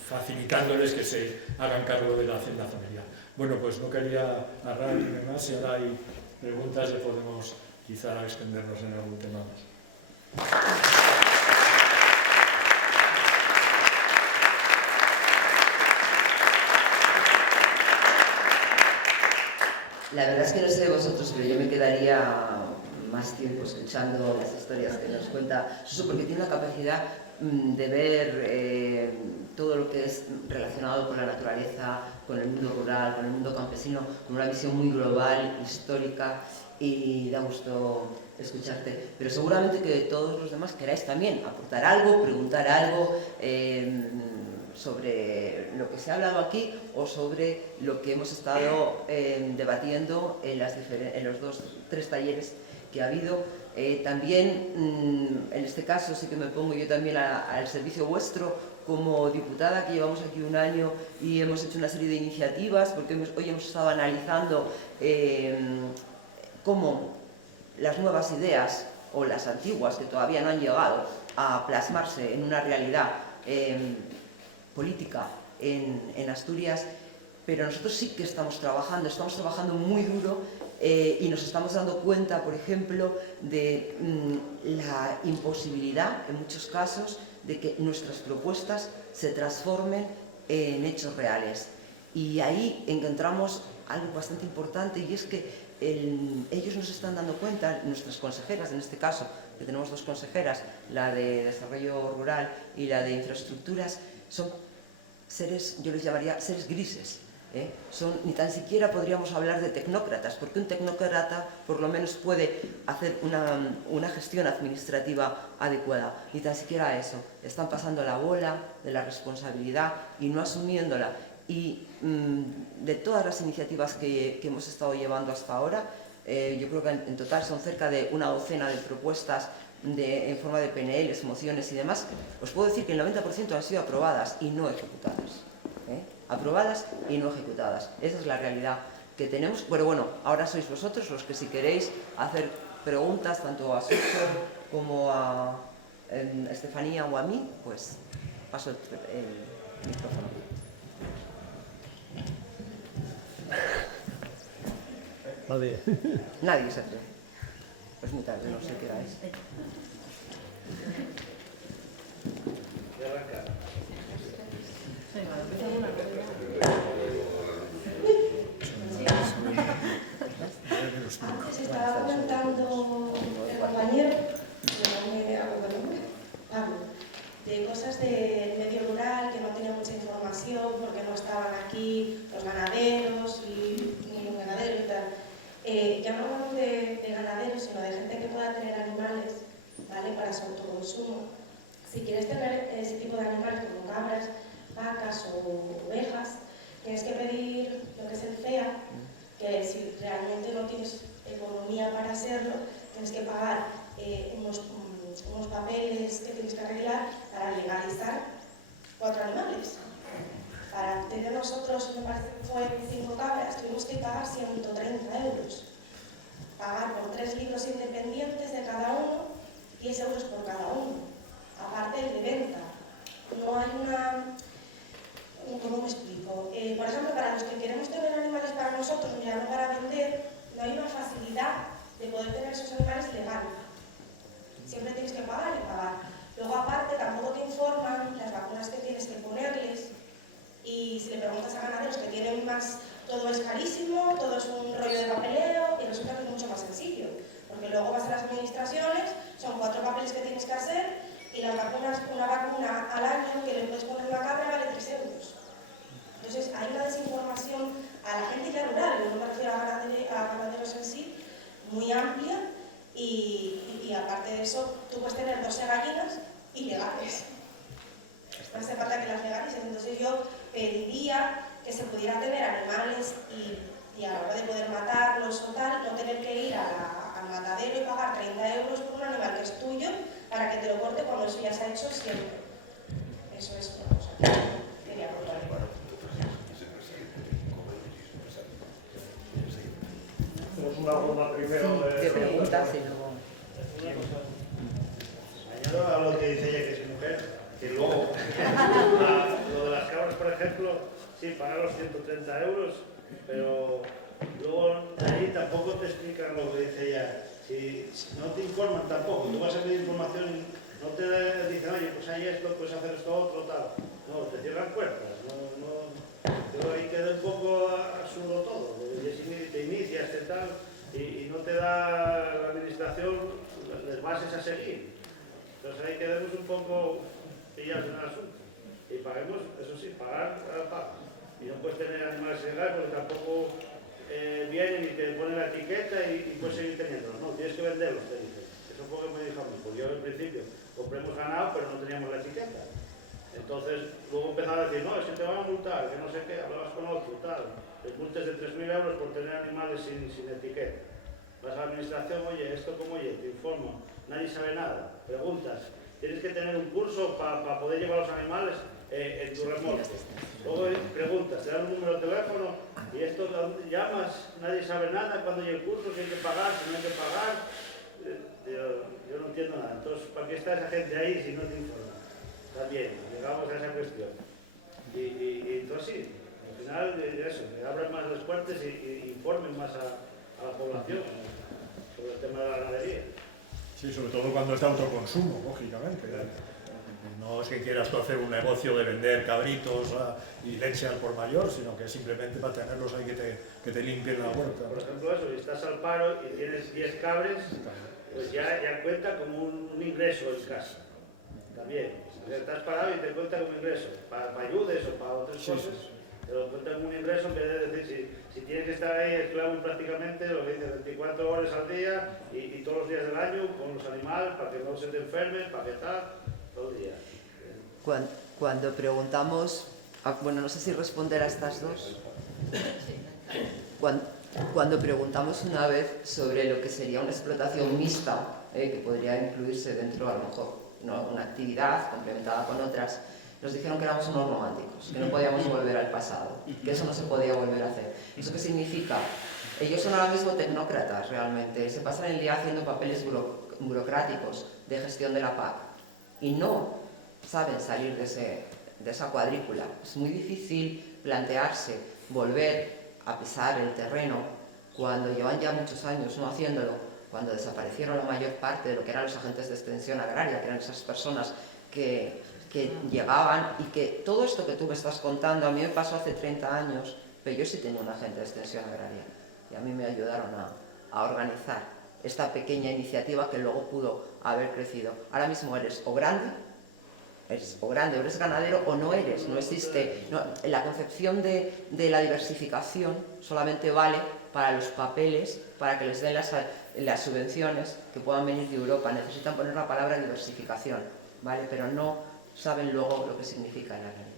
facilitándoles que se hagan cargo de la hacienda familiar. Bueno, pues no quería narrar más, si ahora hay preguntas ya podemos quizá extendernos en algún tema más. La verdad es que no sé de vosotros, pero yo me quedaría más tiempo escuchando las historias que nos cuenta Suso, porque tiene la capacidad de ver todo lo que es relacionado con la naturaleza, con el mundo rural, con el mundo campesino, con una visión muy global, histórica, y da gusto escucharte. Pero seguramente que todos los demás queráis también aportar algo, preguntar algo sobre lo que se ha hablado aquí o sobre lo que hemos estado debatiendo en los 3 talleres que ha habido. También, en este caso, sí que me pongo yo también al servicio vuestro como diputada, que llevamos aquí 1 año y hemos hecho una serie de iniciativas, porque hoy hemos estado analizando cómo las nuevas ideas o las antiguas, que todavía no han llegado a plasmarse en una realidad política en Asturias, pero nosotros sí que estamos trabajando muy duro y nos estamos dando cuenta, por ejemplo, de la imposibilidad, en muchos casos, de que nuestras propuestas se transformen en hechos reales. Y ahí encontramos algo bastante importante, y es que ellos nos están dando cuenta, nuestras consejeras, en este caso, que tenemos 2 consejeras, la de Desarrollo Rural y la de Infraestructuras, son seres, yo les llamaría seres grises. Ni tan siquiera podríamos hablar de tecnócratas, porque un tecnócrata por lo menos puede hacer una gestión administrativa adecuada. Ni tan siquiera eso. Están pasando la bola de la responsabilidad y no asumiéndola. Y de todas las iniciativas que hemos estado llevando hasta ahora, yo creo que en total son cerca de 1 docena de propuestas en forma de PNLs, mociones y demás. Os puedo decir que el 90% han sido aprobadas y no ejecutadas. Aprobadas y no ejecutadas. Esa es la realidad que tenemos. Pero bueno, ahora sois vosotros los que, si queréis hacer preguntas tanto a Suso como a Estefanía o a mí, pues paso el micrófono. Nadie se atreve. Es muy tarde, no sé qué hora es. Antes estaba comentando el compañero, Pablo, de cosas del medio rural que no tenía mucha información porque no estaban aquí los ganaderos y ningún ganadero y tal. Ya no hablamos de ganaderos, sino de gente que pueda tener animales, ¿vale?, para su autoconsumo. Si quieres tener ese tipo de animales como cabras, vacas o ovejas, tienes que pedir lo que es el CEA, que si realmente no tienes economía para hacerlo, tienes que pagar unos papeles que tienes que arreglar para legalizar 4 animales. Para tener nosotros, me parece que fue 5 cabras, tuvimos que pagar 130 euros. Pagar por 3 libros independientes de cada uno, 10 euros por cada uno. Aparte el de venta. No hay una... ¿Cómo me explico? Por ejemplo, para los que queremos tener animales para nosotros, ya no para vender, no hay una facilidad de poder tener esos animales legal. Siempre tienes que pagar y pagar. Luego, aparte, tampoco te informan las vacunas que tienes que ponerles. Y si le preguntas a ganaderos que tienen más, todo es carísimo, todo es un rollo de papeleo, y resulta que es mucho más sencillo. Porque luego vas a las administraciones, son 4 papeles que tienes que hacer, y las vacunas, una vacuna al año que le puedes poner una cabra vale 3 euros. Entonces hay una desinformación de eso, tú puedes tener 12 gallinas ilegales. No hace falta que las legalices. Entonces yo pediría que se pudiera tener animales y a la hora de poder matarlos o tal, no tener que ir al matadero y pagar 30 euros por un animal que es tuyo para que te lo corte cuando eso ya se ha hecho siempre. Eso es una cosa que quería contar. Tenemos una ronda primero de preguntas y luego... Añado a lo que dice ella, que es mujer, que luego, lo de las cabras, por ejemplo, sí, pagar los 130 euros, pero luego ahí tampoco te explican lo que dice ella. Si no te informan tampoco, tú vas a pedir información y no te dicen, oye, pues hay esto, puedes hacer esto, otro, tal. No, te cierran puertas. Yo ahí queda un poco absurdo todo. Te inicias y tal, y no te da la administración las bases a seguir. Entonces ahí quedamos un poco pillados en el asunto. Y paguemos, eso sí, pagar pagas. Y no puedes tener animales ilegales porque tampoco vienen y te ponen la etiqueta y puedes seguir teniéndolos. No, tienes que venderlos, te dicen. Eso fue lo que me dijo a mí. Pues yo al principio compremos ganado, pero no teníamos la etiqueta. Entonces luego empezaba a decir, no, es que te van a multar, que no sé qué, hablabas con otro, tal. Te multes de 3.000 euros por tener animales sin etiqueta. Vas a la administración, oye, esto como oye, te informa, nadie sabe nada, preguntas. Tienes que tener un curso para poder llevar los animales en tu remolque. Luego preguntas, te dan un número de teléfono y esto llamas, nadie sabe nada, cuando hay el curso, si hay que pagar, si no hay que pagar. Yo no entiendo nada. Entonces, ¿para qué está esa gente ahí si no te informa? También, llegamos a esa cuestión. Y entonces sí, al final eso, que abran más las puertas y informen más a la población sobre el tema de la ganadería. Sí, sobre todo cuando es de autoconsumo, lógicamente. No es que quieras tú hacer un negocio de vender cabritos y leche al por mayor, sino que simplemente para tenerlos ahí que te limpien la huerta. Por ejemplo, eso, si estás al paro y tienes 10 cabres, pues ya cuenta como un ingreso en casa. También. Estás parado y te cuenta como ingreso, para ayudes o para otras cosas, te lo cuenta como un ingreso en vez de decir, si tienes que estar ahí esclavo prácticamente, lo que dices, 24 horas al día y todos los días del año con los animales para que no se te enfermen, para que tal, todo el día. Cuando preguntamos, bueno, no sé si responder a estas dos, cuando preguntamos una vez sobre lo que sería una explotación mixta, que podría incluirse dentro, a lo mejor, una actividad complementada con otras, nos dijeron que éramos unos románticos, que no podíamos volver al pasado, que eso no se podía volver a hacer. ¿Eso qué significa? Ellos son ahora mismo tecnócratas realmente, se pasan el día haciendo papeles burocráticos de gestión de la PAC y no saben salir de esa cuadrícula. Es muy difícil plantearse volver a pisar el terreno cuando llevan ya muchos años no haciéndolo, cuando desaparecieron la mayor parte de lo que eran los agentes de extensión agraria, que eran esas personas que llegaban y que todo esto que tú me estás contando a mí me pasó hace 30 años, pero yo sí tenía un agente de extensión agraria y a mí me ayudaron a organizar esta pequeña iniciativa que luego pudo haber crecido. Ahora mismo eres o grande, o eres ganadero o no eres, no existe. La concepción de la diversificación solamente vale para los papeles, para que les den las subvenciones que puedan venir de Europa. Necesitan poner la palabra diversificación, ¿vale? Pero no saben luego lo que significa en la realidad.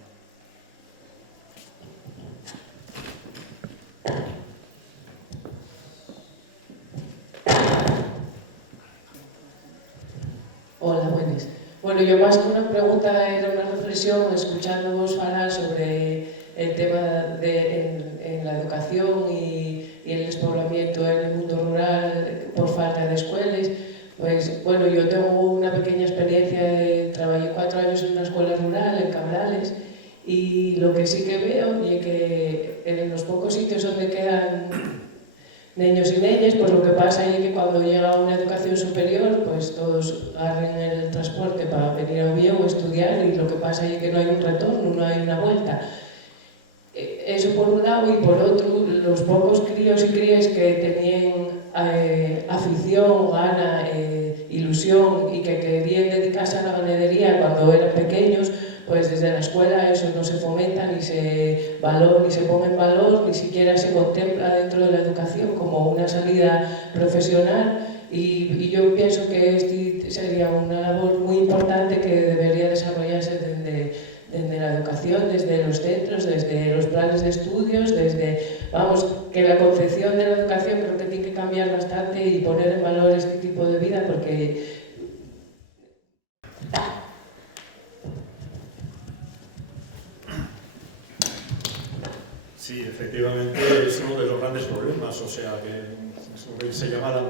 Hola, buenas. Bueno, yo más que una pregunta era una reflexión escuchándoos hablar sobre el tema en la educación y el despoblamiento en el mundo rural por falta de escuelas. Pues bueno, yo tengo una pequeña experiencia, trabajé 4 años en una escuela rural en Cabrales y lo que sí que veo es que en los pocos sitios donde quedan niños y niñas, pues lo que pasa es que cuando llega una educación superior, pues todos agarran el transporte para venir a Oviedo a estudiar y lo que pasa es que no hay un retorno, no hay una vuelta. Eso por un lado, y por otro, los pocos críos y crías que tenían afición, gana, ilusión y que querían dedicarse a la ganadería cuando eran pequeños, pues desde la escuela eso no se fomenta, ni se pone en valor, ni siquiera se contempla dentro de la educación como una salida profesional y yo pienso que este sería una labor muy importante que debería desarrollarse desde la educación, desde los centros, desde los planes de estudios, vamos, que la concepción de la educación creo que tiene que cambiar bastante y poner en valor este tipo de vida porque... Sí, efectivamente es uno de los grandes problemas, o sea, que se llama la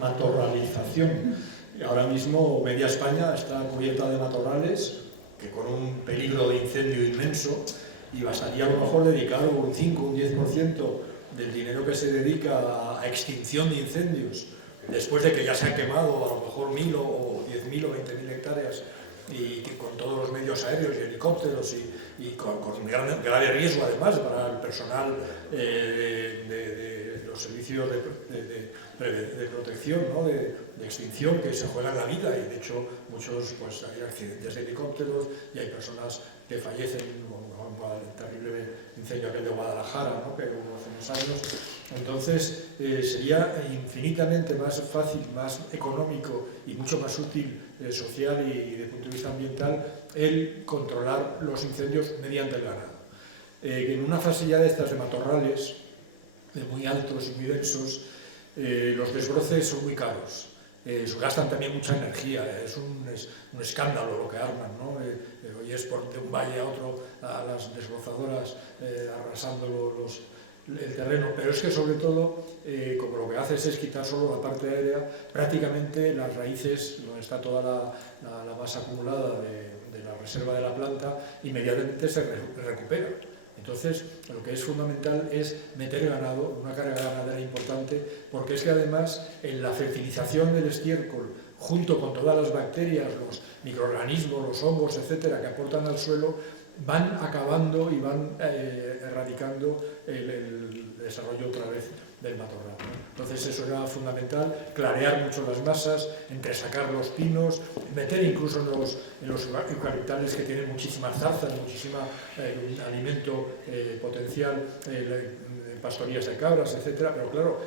matorralización. Y ahora mismo media España está cubierta de matorrales, que con un peligro de incendio inmenso, y bastaría a lo mejor dedicar un 5, un 10% del dinero que se dedica a extinción de incendios, después de que ya se han quemado a lo mejor 1.000 o 10.000 o 20.000 hectáreas, y con todos los medios aéreos y helicópteros y con grave riesgo además para el personal de los servicios de protección, ¿no? de extinción, que se juegan la vida, y de hecho muchos, pues hay accidentes de helicópteros y hay personas que fallecen, como el terrible incendio aquel de Guadalajara, ¿no? que hubo hace unos años. Entonces sería infinitamente más fácil, más económico y mucho más útil social y desde el punto de vista ambiental el controlar los incendios mediante el ganado. En una fase ya de estas de matorrales, muy altos y muy densos, los desbroces son muy caros. Gastan también mucha energía, es un escándalo lo que arman, ¿no? Hoy es por de un valle a otro a las desbrozadoras arrasando el terreno, pero es que sobre todo, como lo que haces es quitar solo la parte aérea, prácticamente las raíces, donde está toda la masa acumulada de la reserva de la planta, inmediatamente se recupera. Entonces, lo que es fundamental es meter ganado, una carga ganadera importante, porque es que además en la fertilización del estiércol, junto con todas las bacterias, los microorganismos, los hongos, etcétera, que aportan al suelo, van acabando y van erradicando el desarrollo otra vez del matorral, ¿no? Entonces eso era fundamental, clarear mucho las masas, entresacar los pinos, meter incluso en los eucaliptales que tienen muchísimas zarzas, muchísimo alimento potencial, pastorías de cabras, etcétera, pero claro,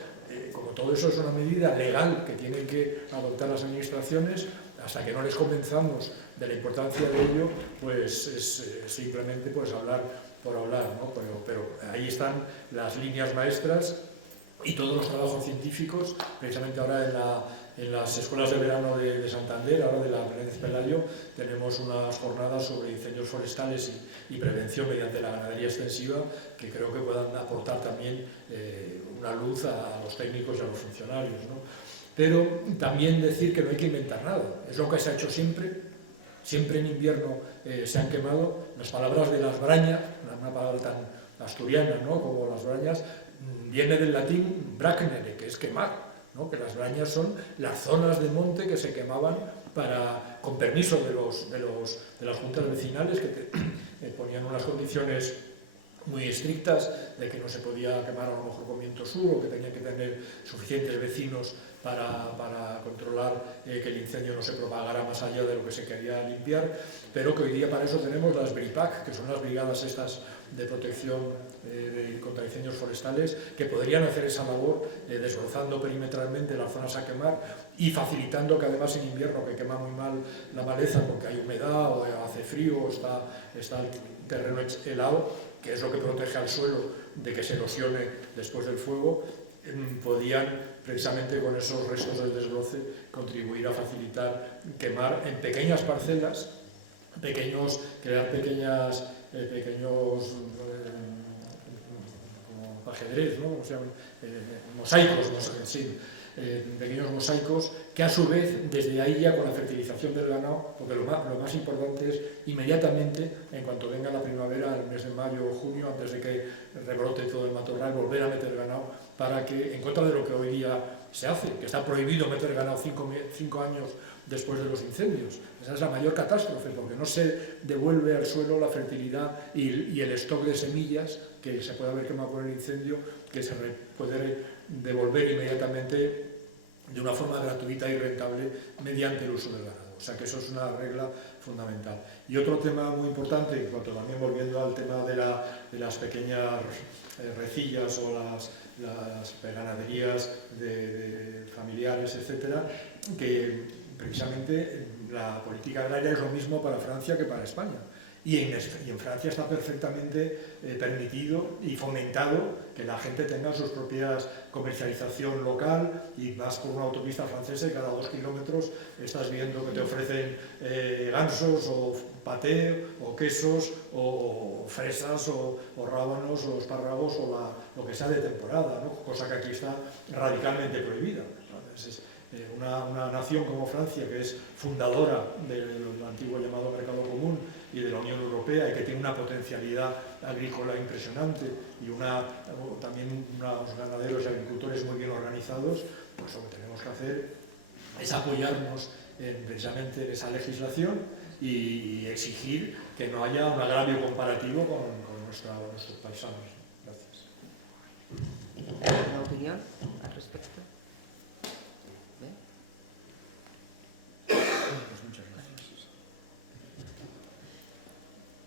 como todo eso es una medida legal que tienen que adoptar las administraciones, hasta que no les convenzamos de la importancia de ello, pues es simplemente pues hablar por hablar, ¿no? Pero ahí están las líneas maestras y todos los trabajos científicos. Precisamente ahora en las escuelas de verano de Santander, ahora de la Menéndez Pelayo, tenemos unas jornadas sobre incendios forestales y prevención mediante la ganadería extensiva, que creo que puedan aportar también una luz a los técnicos y a los funcionarios, ¿no? Pero también decir que no hay que inventar nada, es lo que se ha hecho siempre. Siempre en invierno se han quemado. Las palabras de las brañas, una palabra tan asturiana, ¿no? Como las brañas, viene del latín bragnere, que es quemar, ¿no? Que las brañas son las zonas de monte que se quemaban con permiso de las juntas vecinales, que ponían unas condiciones muy estrictas de que no se podía quemar a lo mejor con viento sur, o que tenía que tener suficientes vecinos para controlar que el incendio no se propagara más allá de lo que se quería limpiar, pero que hoy día para eso tenemos las BRIPAC, que son las brigadas estas de protección contra incendios forestales, que podrían hacer esa labor desbrozando perimetralmente las zonas a quemar y facilitando que además en invierno, que quema muy mal la maleza porque hay humedad o hace frío o está el terreno helado, que es lo que protege al suelo de que se erosione después del fuego, podían precisamente con esos restos del desbroce contribuir a facilitar quemar en pequeñas parcelas, crear pequeños como ajedrez, ¿no? O sea, mosaicos, sí, pequeños mosaicos que a su vez desde ahí ya con la fertilización del ganado, porque lo más importante es inmediatamente, en cuanto venga la primavera, el mes de mayo o junio, antes de que rebrote todo el matorral, volver a meter ganado para que, en contra de lo que hoy día se hace, que está prohibido meter ganado 5 años después de los incendios. Esa es la mayor catástrofe, porque no se devuelve al suelo la fertilidad y el stock de semillas que se puede haber quemado con el incendio, que se puede devolver inmediatamente de una forma gratuita y rentable mediante el uso del ganado. O sea que eso es una regla fundamental. Y otro tema muy importante, en cuanto también volviendo al tema de las pequeñas recillas o las ganaderías de familiares, etcétera, que precisamente la política agraria es lo mismo para Francia que para España. Y en Francia está perfectamente permitido y fomentado que la gente tenga sus propias comercialización local, y vas por una autopista francesa y cada 2 kilómetros estás viendo que te ofrecen gansos o paté o quesos o fresas o rábanos o espárragos o lo que sea de temporada, ¿no? Cosa que aquí está radicalmente prohibida. Entonces, una nación como Francia, que es fundadora del antiguo llamado mercado común y de la Unión Europea, y que tiene una potencialidad agrícola impresionante y también unos ganaderos y agricultores muy bien organizados, pues lo que tenemos que hacer es apoyarnos precisamente en esa legislación y exigir que no haya un agravio comparativo con nuestros paisanos. Gracias. ¿Una opinión al respecto?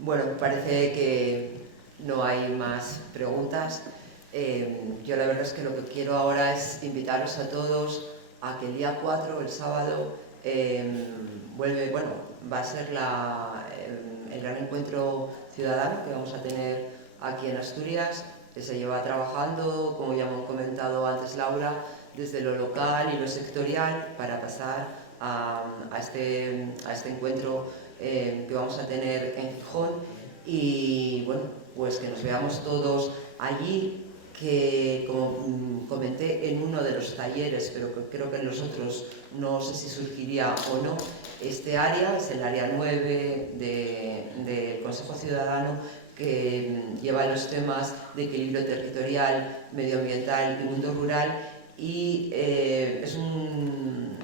Bueno, me parece que no hay más preguntas. Yo la verdad es que lo que quiero ahora es invitaros a todos a que el día 4, el sábado, va a ser el gran encuentro ciudadano que vamos a tener aquí en Asturias, que se lleva trabajando, como ya hemos comentado antes Laura, desde lo local y lo sectorial para pasar a este encuentro que vamos a tener en Gijón, y bueno, pues que nos veamos todos allí, que como comenté en uno de los talleres, pero creo que en los otros no sé si surgiría o no, este área es el área 9 del Consejo Ciudadano, que lleva los temas de equilibrio territorial, medioambiental y mundo rural, y es un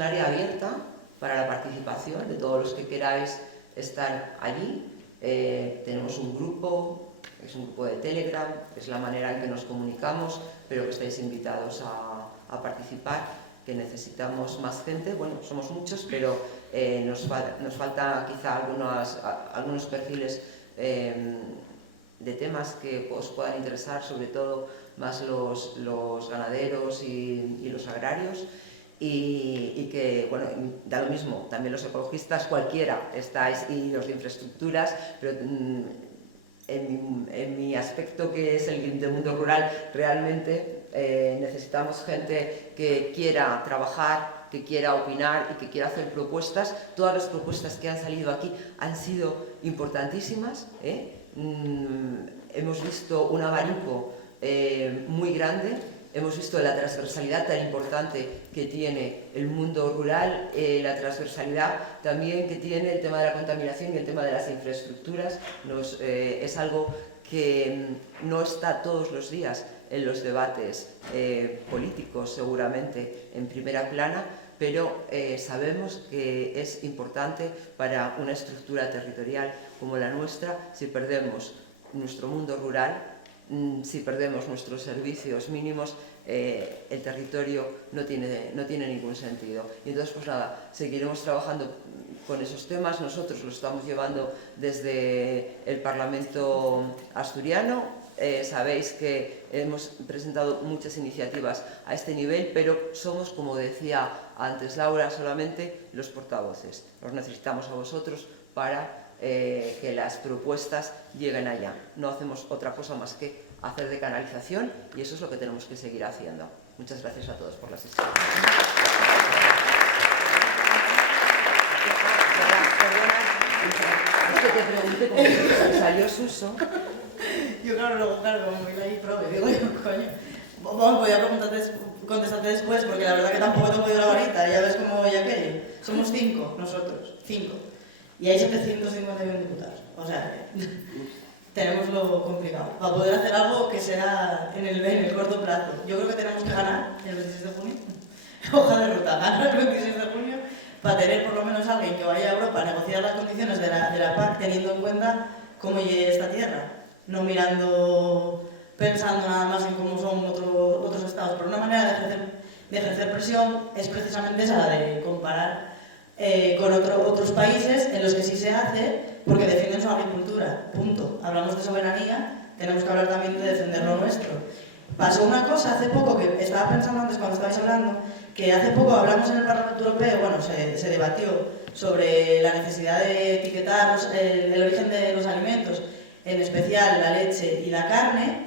área abierta para la participación de todos los que queráis estar allí. Tenemos un grupo, es un grupo de Telegram, es la manera en que nos comunicamos, pero que estáis invitados a participar, que necesitamos más gente. Bueno, somos muchos, pero nos falta quizá algunos perfiles de temas que os puedan interesar, sobre todo más los ganaderos y los agrarios. Y que, bueno, da lo mismo, también los ecologistas, cualquiera estáis, y los de infraestructuras, pero en mi aspecto, que es el del mundo rural, realmente necesitamos gente que quiera trabajar, que quiera opinar y que quiera hacer propuestas. Todas las propuestas que han salido aquí han sido importantísimas, hemos visto un abanico muy grande. Hemos visto la transversalidad tan importante que tiene el mundo rural, la transversalidad también que tiene el tema de la contaminación y el tema de las infraestructuras. Es algo que no está todos los días en los debates políticos, seguramente en primera plana, pero sabemos que es importante para una estructura territorial como la nuestra. Si perdemos nuestro mundo rural, si perdemos nuestros servicios mínimos, el territorio no tiene ningún sentido. Y entonces, pues nada, seguiremos trabajando con esos temas. Nosotros lo estamos llevando desde el Parlamento asturiano. Sabéis que hemos presentado muchas iniciativas a este nivel, pero somos, como decía antes Laura, solamente los portavoces. Los necesitamos a vosotros para que las propuestas lleguen allá. No hacemos otra cosa más que hacer de canalización, y eso es lo que tenemos que seguir haciendo. Muchas gracias a todos por la sesión. Es que te pregunté cómo salió Suso. Yo claro, como me ahí profe, digo yo, coño. Vamos, voy a contestarte después, porque la verdad que tampoco tengo yo la varita, ya ves cómo voy aquello. Somos 5 nosotros, 5. Y hay 751 diputados. O sea, tenemos lo complicado. Para poder hacer algo que sea en el corto plazo. Yo creo que tenemos que ganar el 26 de junio. Hoja de ruta, ganar el 26 de junio para tener por lo menos alguien que vaya a Europa a negociar las condiciones de la PAC, teniendo en cuenta cómo llega esta tierra. No pensando nada más en cómo son otros estados. Pero una manera de ejercer presión es precisamente esa, la de comparar con otros países en los que sí se hace porque defienden su agricultura, punto. Hablamos de soberanía, tenemos que hablar también de defender lo nuestro. Pasó una cosa hace poco, que estaba pensando antes cuando estabais hablando, que hace poco hablamos en el Parlamento Europeo, bueno, se debatió sobre la necesidad de etiquetar el origen de los alimentos, en especial la leche y la carne.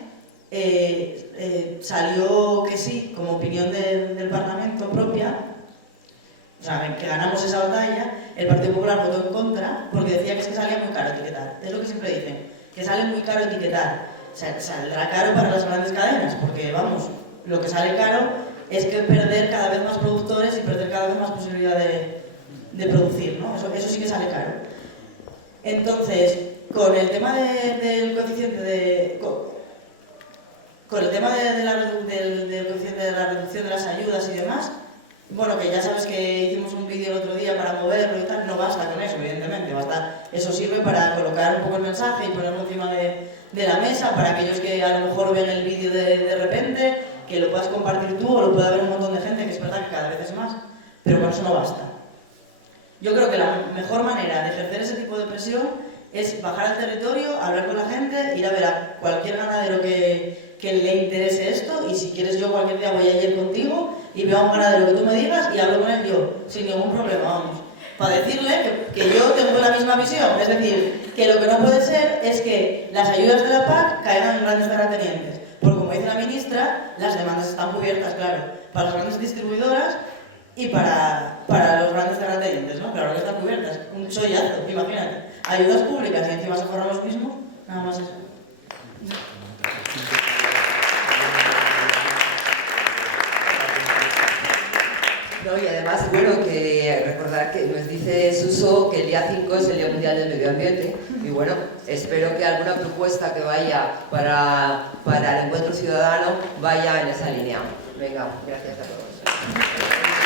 Salió que sí, como opinión del Parlamento propia, o sea, que ganamos esa batalla. El Partido Popular votó en contra porque decía que es que salía muy caro etiquetar. Es lo que siempre dicen, que sale muy caro etiquetar. O sea, saldrá caro para las grandes cadenas, porque vamos, lo que sale caro es que perder cada vez más productores y perder cada vez más posibilidad de producir, ¿no? Eso sí que sale caro. Entonces, con el tema del coeficiente del coeficiente de la reducción de las ayudas y demás, bueno, que ya sabes que hicimos un vídeo el otro día para moverlo y tal, no basta con eso, evidentemente, eso sirve para colocar un poco el mensaje y ponerlo encima de la mesa para aquellos que a lo mejor ven el vídeo de repente, que lo puedas compartir tú o lo pueda ver un montón de gente, que es verdad que cada vez es más, pero con eso no basta. Yo creo que la mejor manera de ejercer ese tipo de presión es bajar al territorio, hablar con la gente, ir a ver a cualquier ganadero que le interese esto, y si quieres yo cualquier día voy a ir contigo y veo a un ganadero que tú me digas y hablo con él yo, sin ningún problema, vamos. Para decirle que yo tengo la misma visión, es decir, que lo que no puede ser es que las ayudas de la PAC caigan en grandes terratenientes, porque como dice la ministra, las demandas están cubiertas, claro, para las grandes distribuidoras y para los grandes terratenientes, ¿no? Claro que están cubiertas, un chollazo, imagínate, ayudas públicas y encima se forran los mismos, nada más eso. No, y además, bueno, que recordar que nos dice Suso que el día 5 es el Día Mundial del Medio Ambiente, y bueno, espero que alguna propuesta que vaya para el encuentro ciudadano vaya en esa línea. Venga, gracias a todos.